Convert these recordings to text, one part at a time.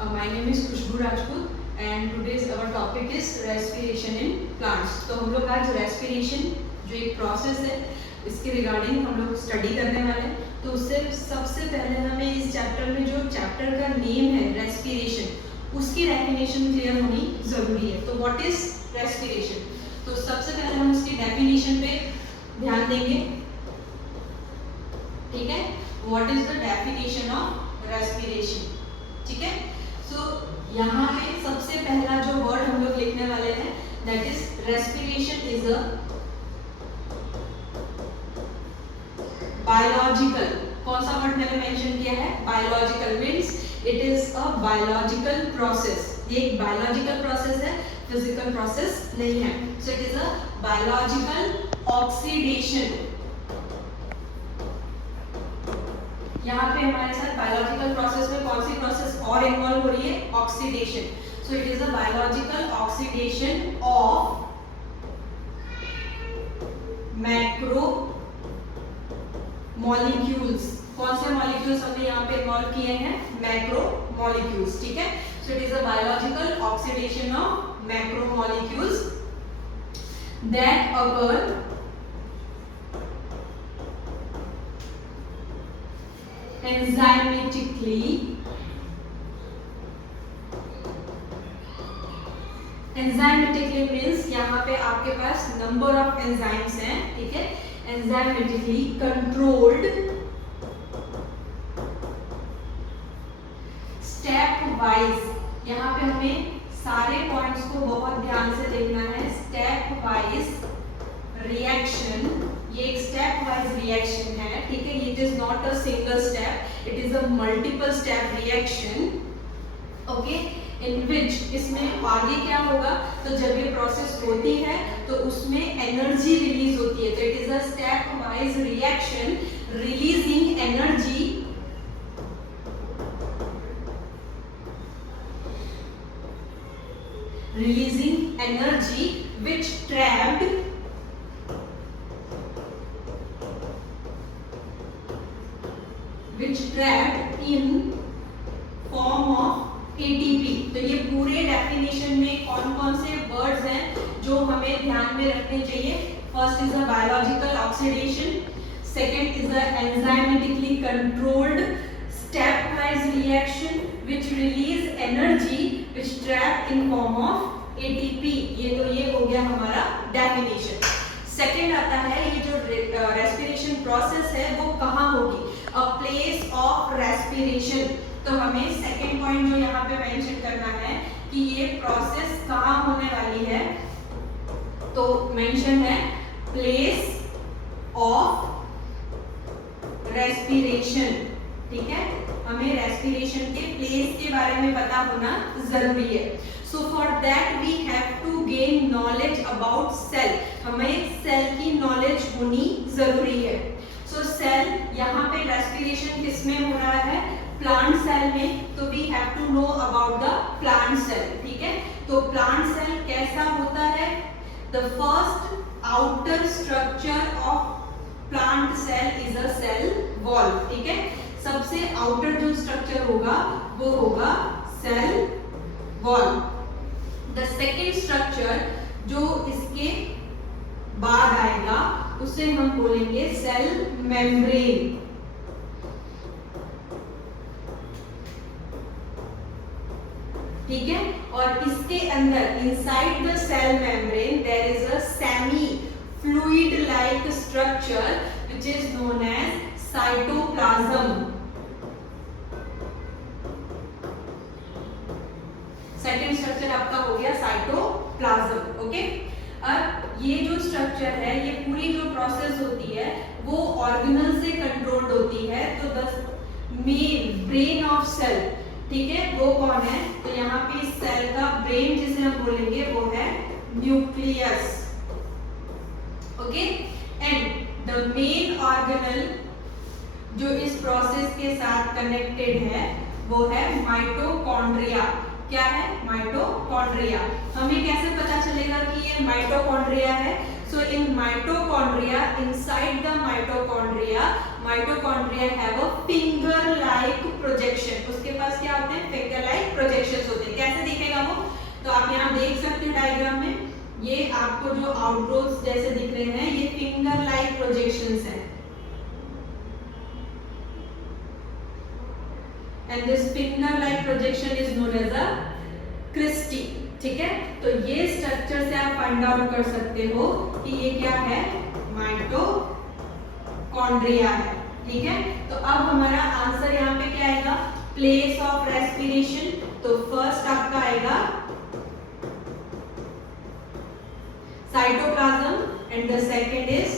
My name is Khushbu Rajput and today's our topic is respiration in plants. तो हम लोग आज respiration जो एक process है इसके रिगार्डिंग हम लोग स्टडी करने वाले हैं. तो उससे सबसे पहले हमें इस चैप्टर में जो चैप्टर का नेम है respiration उसकी डेफिनेशन क्लियर होनी ज़रूरी है. तो व्हाट इज रेस्पिरेशन? तो सबसे पहले हम उसकी डेफिनेशन पे ध्यान देंगे. ठीक है, what is the definition of respiration? ठीक है, सो यहाँ पे सबसे पहला जो वर्ड हम लोग लिखने वाले हैं that is respiration is a biological. कौन सा वर्ड मैंने मेंशन किया है? Biological. Means it is a biological process. ये एक बायोलॉजिकल प्रोसेस है, फिजिकल प्रोसेस नहीं है. So it is a biological oxidation. यहाँ पे हमारे साथ बायोलॉजिकल प्रोसेस में कौन सी प्रोसेस और इन्वॉल्व हो रही है? Oxidation. So it is a biological oxidation of macro molecules. कौन से मॉलिक्यूल्स हमने यहाँ पे इन्वॉल्व किए हैं? Macro molecules. ठीक है, so it is a biological oxidation of macro molecules that occur enzymatically. Enzymatically means यहाँ पे आपके पास नंबर ऑफ एंजाइम्स हैं. ठीक है, enzymatically controlled step wise. यहाँ पे हमें सारे पॉइंट्स को बहुत ध्यान से देखना है. Step wise reaction. ये एक स्टेप वाइज रिएक्शन है. ठीक है, it is not a single step, it is a multiple step reaction. Okay, in which इसमें आगे क्या होगा? तो जब ये प्रोसेस होती है तो उसमें एनर्जी रिलीज होती है. तो it is a step wise reaction releasing energy which trapped in form of ATP. तो ये पूरे डेफिनेशन में कौन कौन से वर्ड्स हैं जो हमें ध्यान में रखने चाहिए? First is a biological oxidation, second is a enzymatically controlled step wise reaction which release energy which trap in form of ATP. ये हो गया हमारा डेफिनेशन. सेकंड आता है ये जो रेस्पिरेशन प्रोसेस है वो कहाँ होगी? A place of respiration. तो हमें सेकंड पॉइंट जो यहाँ पे मेंशन करना है कि ये प्रोसेस कहाँ होने वाली है. तो मेंशन है प्लेस ऑफ रेस्पिरेशन. ठीक है, हमें रेस्पिरेशन के प्लेस के बारे में पता होना जरूरी है. So for that we have to gain knowledge about cell. हमें सेल की नॉलेज होनी जरूरी है. So सेल यहाँ पे रेस्पिरेशन किसमें हो रहा है? प्लांट सेल में. तो we have to know about the plant cell. ठीक है, तो प्लांट सेल कैसा होता है? The first outer structure of plant cell is a cell wall. ठीक है, सबसे आउटर जो स्ट्रक्चर होगा वो होगा cell wall. The second structure जो इसके बाद आएगा उसे हम बोलेंगे सेल मेम्ब्रेन. ठीक है, और इसके अंदर inside the cell membrane there is a semi fluid like structure which is known as cytoplasm. Second structure आपका हो गया साइटोप्लाज्म. ओके, अब ये जो स्ट्रक्चर है ये पूरी जो प्रोसेस होती है वो ऑर्गेनल से कंट्रोल्ड होती है. तो the main brain of cell. ठीक है, वो कौन है? तो यहाँ पे सेल का ब्रेन जिसे हम बोलेंगे वो है nucleus. Okay, and the main organelle जो इस प्रोसेस के साथ कनेक्टेड है वो है माइटोकॉन्ड्रिया. क्या है? माइटोकॉन्ड्रिया. हमें कैसे पता चलेगा कि ये माइटोकॉन्ड्रिया है? So in mitochondria, inside the mitochondria mitochondria have a finger like projection. उसके पास क्या होते हैं? finger like projection. प्रोजेक्शंस होते हैं। कैसे दिखेगा वो, तो आप यहाँ देख सकते हैं डायग्राम में, ये आपको जो आउटग्रोथ्स जैसे दिख रहे हैं ये फिंगर लाइक प्रोजेक्शंस हैं, and this finger like projection is known as a cristae. ठीक है, तो ये स्ट्रक्चर से आप फाइंड आउट कर सकते हो कि ये क्या है, माइटोकॉन्ड्रिया है। ठीक है, तो अब हमारा आंसर यहाँ पे क्या आएगा, प्लेस ऑफ रेस्पिरेशन। तो फर्स्ट आपका आएगा cytoplasm and the second is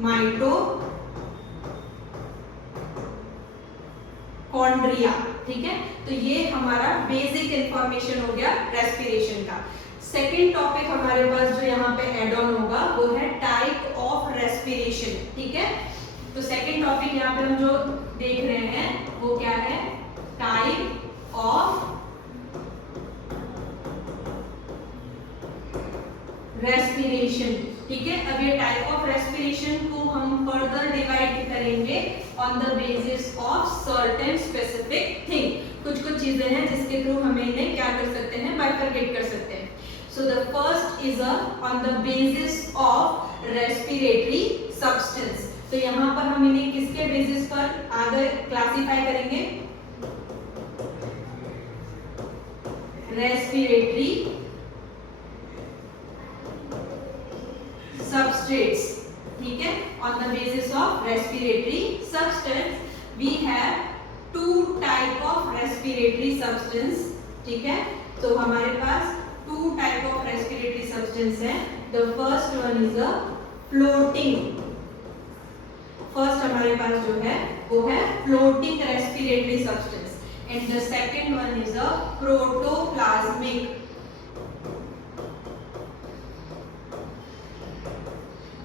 mitochondria. ठीक है, तो ये हमारा बेसिक इंफॉर्मेशन हो गया रेस्पिरेशन का। सेकेंड टॉपिक हमारे पास जो यहाँ पे एड ऑन होगा वो है टाइप ऑफ रेस्पिरेशन। ठीक है, तो सेकेंड टॉपिक यहाँ पे हम जो देख रहे हैं वो क्या है, टाइप ऑफ रेस्पिरेशन। ठीक है, अब ये टाइप ऑफ रेस्पिरेशन को हम फर्दर डिवाइड करेंगे on the basis of certain specific thing. कुछ कुछ चीजें हैं जिसके थ्रू हमें इन्हें क्या कर सकते हैं, बाइफरकेट कर सकते हैं। So the first is on the basis of respiratory substance. तो यहाँ पर हम इन्हें किसके बेसिस पर आगे क्लासिफाई करेंगे, रेस्पिरेटरी substrates. ठीक है, on the basis of respiratory substance we have two type of respiratory substance. ठीक है, तो हमारे पास two type of respiratory substance है। The first one is a floating, first हमारे पास जो है वो है floating respiratory substance and the second one is a protoplasmic।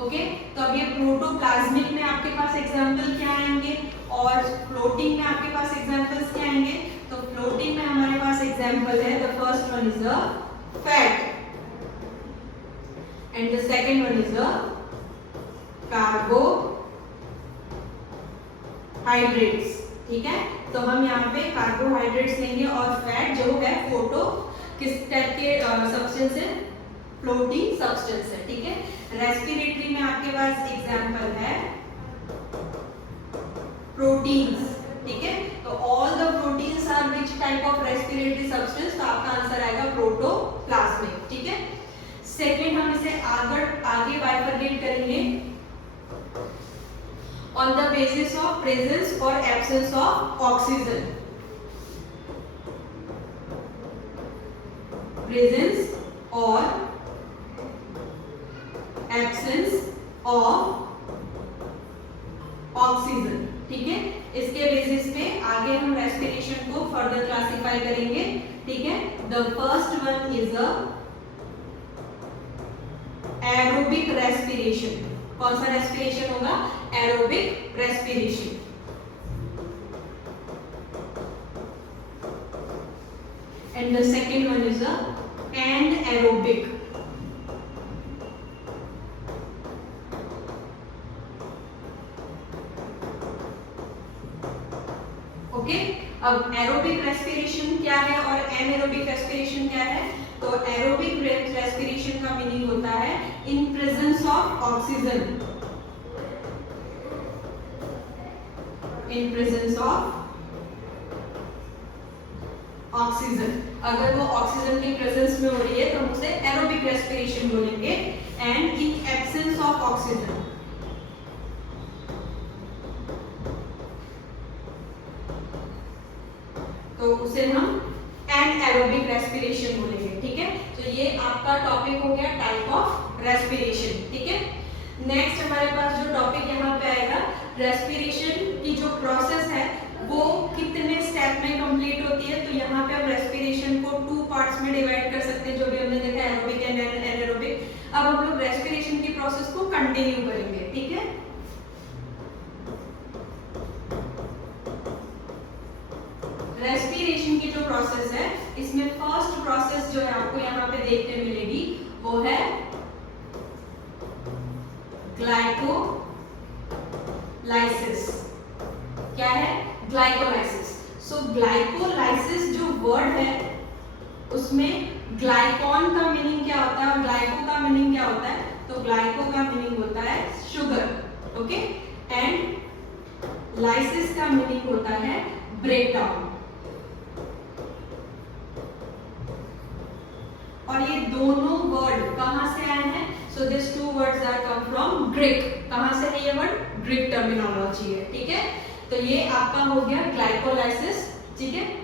Okay, तो अब ये प्रोटोप्लाज्मिक में आपके पास एग्जांपल क्या आएंगे और फ्लोटिंग में आपके पास एग्जांपल्स क्या आएंगे। तो फ्लोटिंग में हमारे पास एग्जांपल है, the first one is a fat and the second one is a carbohydrates. ठीक है, तो हम यहाँ पे कार्बोहाइड्रेट्स लेंगे और फैट जो है फोटो किस टाइप के सब्सटेंस है, फ्लोटिंग सब्सटेंस है। ठीक है, रेस्पिरेटरी में आपके पास एग्जांपल है प्रोटीन्स। ठीक है, तो all the proteins are which type of respiratory substance, तो आपका आंसर आएगा प्रोटोप्लाज्मिक। ठीक है, सेकंड हम इसे आगे बाइफरकेट करेंगे on the basis of presence और एब्सेंस ऑफ ऑक्सीजन। प्रेजेंस और एब्सेंस ऑफ ऑक्सीजन। ठीक है, इसके बेसिस पे आगे हम रेस्पिरेशन को फर्दर क्लासिफाई करेंगे। ठीक है, the first one is a aerobic respiration. कौन सा रेस्पिरेशन होगा, aerobic respiration. And the second one is a anaerobic. Okay, अब एरोबिक रेस्पिरेशन क्या है और एनएरोबिक रेस्पिरेशन क्या है। तो एरोबिक रेस्पिरेशन का मीनिंग होता है in presence of oxygen, in presence of oxygen. अगर वो ऑक्सीजन की प्रेजेंस में हो रही है तो हम उसे एरोबिक रेस्पिरेशन बोलेंगे। And in absence of oxygen, तो उसे हम एनएरोबिक रेस्पिरेशन बोलेंगे। ठीक है, तो ये आपका टॉपिक हो गया टाइप ऑफ रेस्पिरेशन। ठीक है, नेक्स्ट हमारे पास जो टॉपिक यहाँ पे आएगा, रेस्पिरेशन की जो प्रोसेस है वो कितने स्टेप में कंप्लीट होती है। तो यहाँ पे हम रेस्पिरेशन को टू पार्ट्स में डिवाइड कर सकते हैं, जो भी हमने देखा एरोबिक एंड एनएरोबिक। अब हम लोग रेस्पिरेशन की प्रोसेस को कंटिन्यू करेंगे। ठीक है, रेस्पिरेशन की जो प्रोसेस है इसमें फर्स्ट प्रोसेस जो है आपको यहाँ पे देखने मिलेगी वो है ग्लाइकोलाइसिस। क्या है, ग्लाइकोलाइसिस। सो ग्लाइकोलाइसिस जो वर्ड है उसमें ग्लाइकॉन का मीनिंग क्या होता है और ग्लाइको का मीनिंग क्या होता है? तो ग्लाइको का मीनिंग होता है शुगर, ओके, एंड लाइसिस का मीनिंग होता है ब्रेक डाउन। और ये दोनों वर्ड कहां से आए हैं? So this two words are come from Greek. कहां से है ये वर्ड? ग्रीक टर्मिनोलॉजी है, ठीक है। तो ये आपका हो गया ग्लाइकोलाइसिस, ठीक है।